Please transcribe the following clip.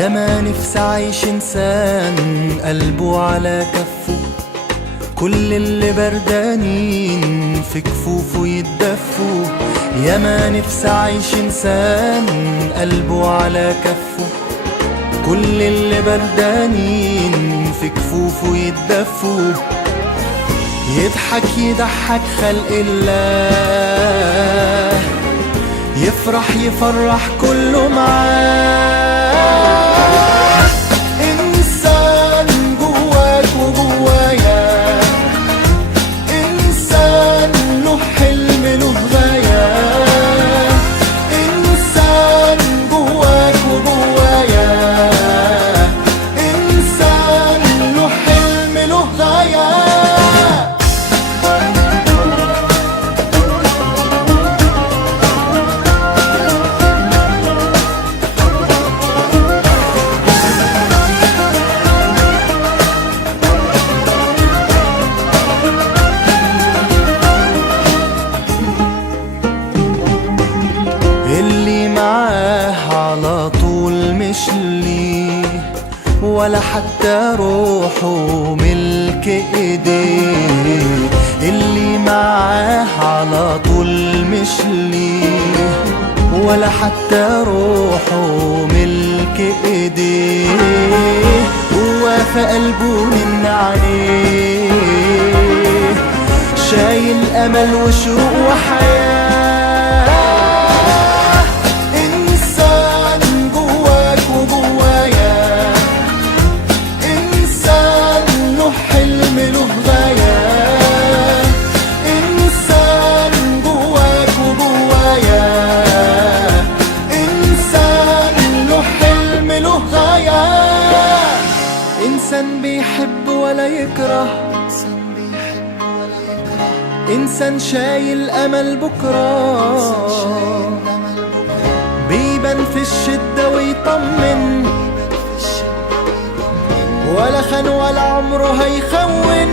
ياما نفسي أعيش إنسان قلبه على كفه، كل اللي بردانين في كفوفه يتدفوا. ياما نفسي أعيش إنسان قلبه على كفه، كل اللي بردانين في كفوفه يتدفوا. يضحك يضحك خلق الله، يفرح يفرح كله معاه. إنسان جواك وجوايا، إنسان له حلم له غاية. إنسان جواك وجوايا، إنسان له حلم له غاية. اللي معاه على طول مش ليه، ولا حتى روحه ملك ايديه. اللي معاه على طول مش ليه، ولا حتى روحه ملك ايديه. هو في قلبه من عليه، شايل امل وشوق وحياه. إنسان بيحب ولا يكره، إنسان شايل أمل بكرة، بيبان في الشدة ويطمن، ولا خان ولا عمره هيخون.